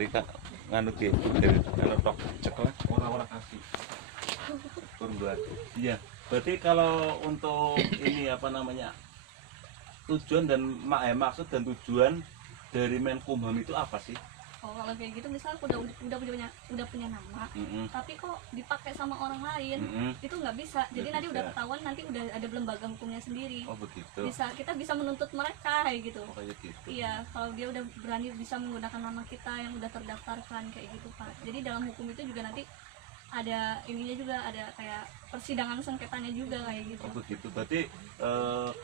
Rika nganu ki dari kalau tok ceklek orang-orang kasih turun buat. Iya. Berarti kalau untuk ini apa namanya tujuan dan maksud dan tujuan dari Menkumham itu apa sih? Oh, kalau kayak gitu misal aku udah punya nama, tapi kok dipakai sama orang lain, itu nggak bisa. Jadi nanti udah ketahuan, nanti udah ada lembaga hukumnya sendiri. Oh begitu. Kita bisa menuntut mereka kayak gitu. Oh, kayak gitu. Iya, kalau dia udah berani bisa menggunakan nama kita yang udah terdaftarkan kayak gitu Pak. Jadi dalam hukum itu juga nanti ada ininya juga, ada kayak persidangan sengketanya juga kayak gitu. Oh begitu. Berarti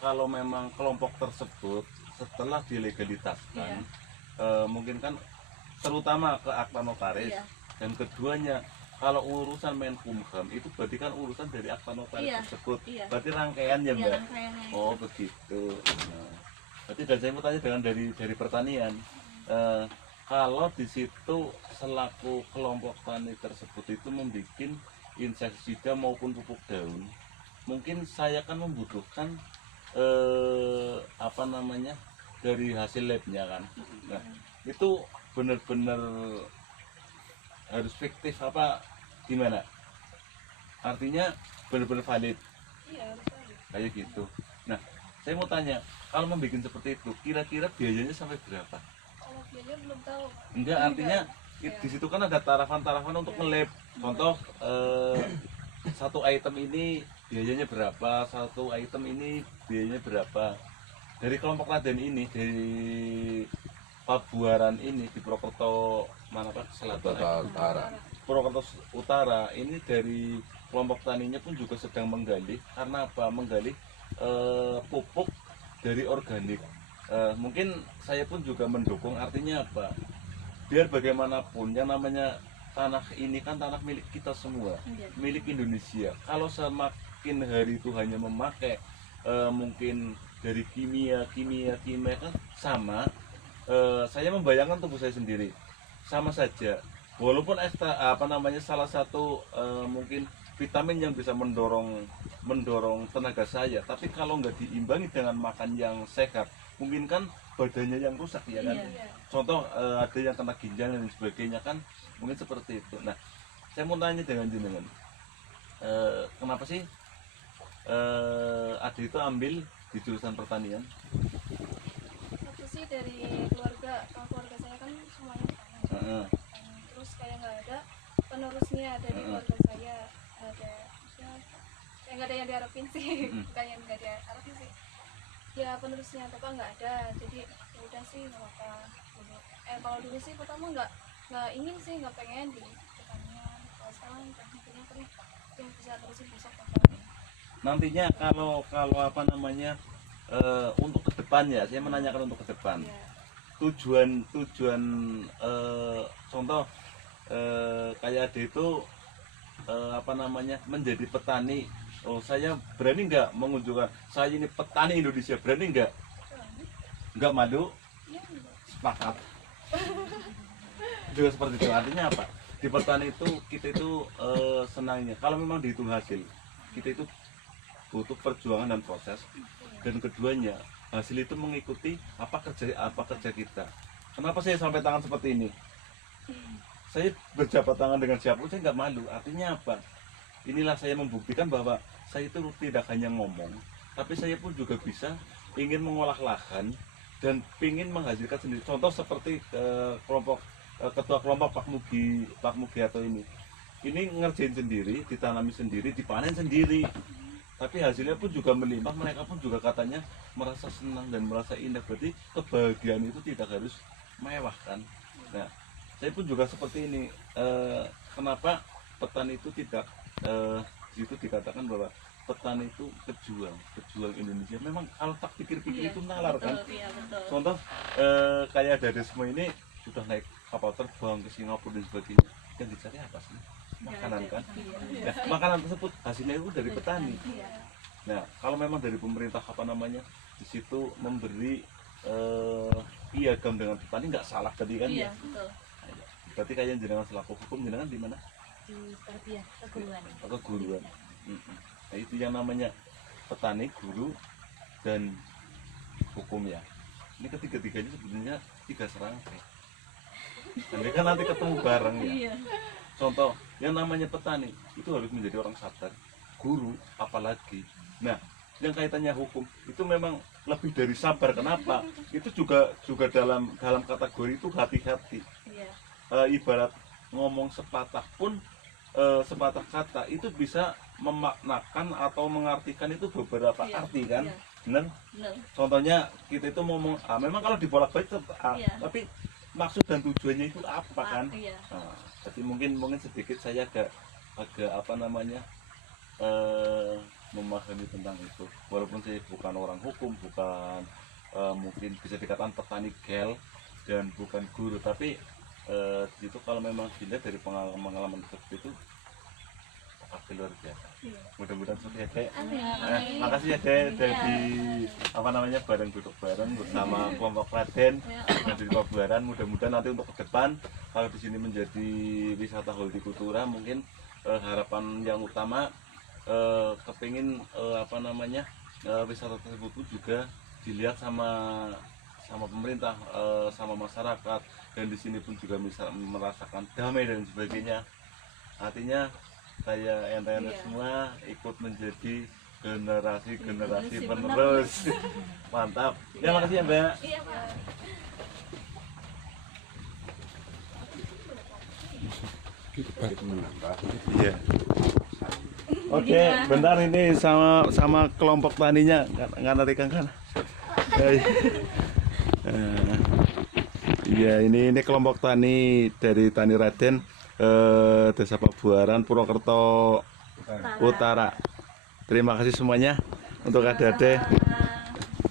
kalau memang kelompok tersebut setelah dilegalitaskan, mungkin kan terutama ke akta notaris, dan keduanya kalau urusan Menkumham itu berarti kan urusan dari akta notaris tersebut, berarti rangkaiannya Mbak. Rangkaiannya Oh begitu. Nah, berarti dan saya mau tanya dengan dari pertanian, kalau di situ selaku kelompok tani tersebut itu membuat insektisida maupun pupuk daun, mungkin saya kan membutuhkan apa namanya dari hasil labnya kan. Nah itu benar-benar harus fiktif apa gimana? Artinya benar-benar valid. Iya, harus valid. Kayak gitu. Nah, saya mau tanya, kalau membuat seperti itu, kira-kira biayanya sampai berapa? Kalau biayanya belum tahu. Enggak, artinya di situ kan ada tarafan-tarafan untuk nge-lab. Contoh satu item ini biayanya berapa, satu item ini biayanya berapa. Dari kelompok Raden ini, dari Pabuaran ini di Purwokerto mana Pak? Selatan Utara. Purwokerto Utara ini dari kelompok taninya pun juga sedang menggali. Karena apa? Menggali pupuk dari organik. Mungkin saya pun juga mendukung. Artinya apa? Biar bagaimanapun yang namanya tanah ini kan tanah milik kita semua, milik Indonesia. Kalau semakin hari itu hanya memakai mungkin dari kimia kan sama. Saya membayangkan tubuh saya sendiri sama saja, walaupun salah satu mungkin vitamin yang bisa mendorong tenaga saya, tapi kalau nggak diimbangi dengan makan yang sehat, mungkin kan badannya yang rusak ya kan. Contoh ada yang kena ginjal dan sebagainya kan, mungkin seperti itu. Nah, saya mau tanya dengan jenengan, kenapa sih Ade itu ambil di jurusan pertanian? Sih dari keluarga saya kan semuanya petani. Terus kayak nggak ada penerusnya dari keluarga saya, ada ya nggak ada yang diharapin sih, bukan yang nggak diharapin sih, ya penerusnya apa nggak ada. Jadi ya udah sih nggak apa dulu. Kalau dulu sih pertama nggak ingin sih, nggak pengen di pertanian. Kalau sekarang tentunya kan yang bisa terusin besok apa. Nantinya kalau apa namanya untuk ke depan ya, saya menanyakan untuk ke depan. Tujuan contoh kayak Ade itu apa namanya menjadi petani. Oh, saya berani nggak mengunjukkan saya ini petani Indonesia, berani nggak? Nggak malu? Sepakat. Juga seperti itu. Artinya apa? Di petani itu kita itu senangnya kalau memang dihitung hasil, kita itu butuh perjuangan dan proses, dan keduanya hasil itu mengikuti apa kerja kita. Kenapa saya sampai tangan seperti ini? Saya berjabat tangan dengan siapapun saya nggak malu. Artinya apa? Inilah saya membuktikan bahwa saya itu tidak hanya ngomong, tapi saya pun juga bisa ingin mengolah lahan dan ingin menghasilkan sendiri. Contoh seperti ketua kelompok Pak Mugi atau ini ngerjain sendiri, ditanami sendiri, dipanen sendiri. Tapi hasilnya pun juga melimpah, mereka pun juga katanya merasa senang dan merasa indah. Berarti kebahagiaan itu tidak harus mewah kan. Nah, saya pun juga seperti ini. Kenapa petani itu tidak itu dikatakan bahwa petani itu pejuang Indonesia. Memang kalau tak pikir-pikir itu nalar kan. Contoh kayak dari semua ini sudah naik kapal terbang ke Singapura dan sebagainya. Yang dicari apa sih? Makanan kan. Nah, makanan tersebut hasilnya itu dari petani. Nah, kalau memang dari pemerintah apa namanya di situ memberi piagam dengan petani nggak salah tadi kan ya. Berarti kalian jenengan selaku hukum jenengan di mana? Di tarbiyah keguruan. Keguruan. Nah, itu yang namanya petani, guru, dan hukum ya. Ini ketiga-tiganya sebenarnya tiga serangkai. Jadi kan nanti ketemu bareng ya. Iya. Contoh, yang namanya petani itu harus menjadi orang sabar, guru apalagi. Nah, yang kaitannya hukum itu memang lebih dari sabar. Kenapa? Itu juga dalam kategori itu hati-hati. Iya. Ibarat ngomong sepatah pun sepatah kata itu bisa memaknakan atau mengartikan itu beberapa Iya, arti kan. iya. Benar? Benar. Contohnya kita itu ngomong A, memang kalau dibolak-balik tetap A, Iya. tapi maksud dan tujuannya itu apa kan? Iya. Nah, jadi mungkin sedikit saya agak apa namanya memahami tentang itu. Walaupun saya bukan orang hukum, bukan mungkin bisa dikatakan petani gel dan bukan guru, tapi itu kalau memang dilihat dari pengalaman seperti itu pasti luar biasa. Iya. Mudah-mudahan sukses ya Dek. Amin. Makasih ya Dek, jadi apa namanya bareng duduk bareng bersama kelompok Raden Ya. di Pabuaran. Mudah-mudahan nanti untuk ke depan kalau di sini menjadi wisata hortikultura, mungkin harapan yang utama kepingin apa namanya wisata tersebut pun juga dilihat sama pemerintah, sama masyarakat, dan di sini pun juga bisa merasakan damai dan sebagainya. Artinya saya ente Iya. semua ikut menjadi generasi Generasi penerus. Mantap. Ya, makasih ya Mbak. Iya, Pak. Iya. Oke, bentar ini sama kelompok taninya nggak narikan kan? Iya, ini kelompok tani dari Tani Raden, Desa Pabuaran, Purwokerto Utara. Terima kasih semuanya untuk adik-adik.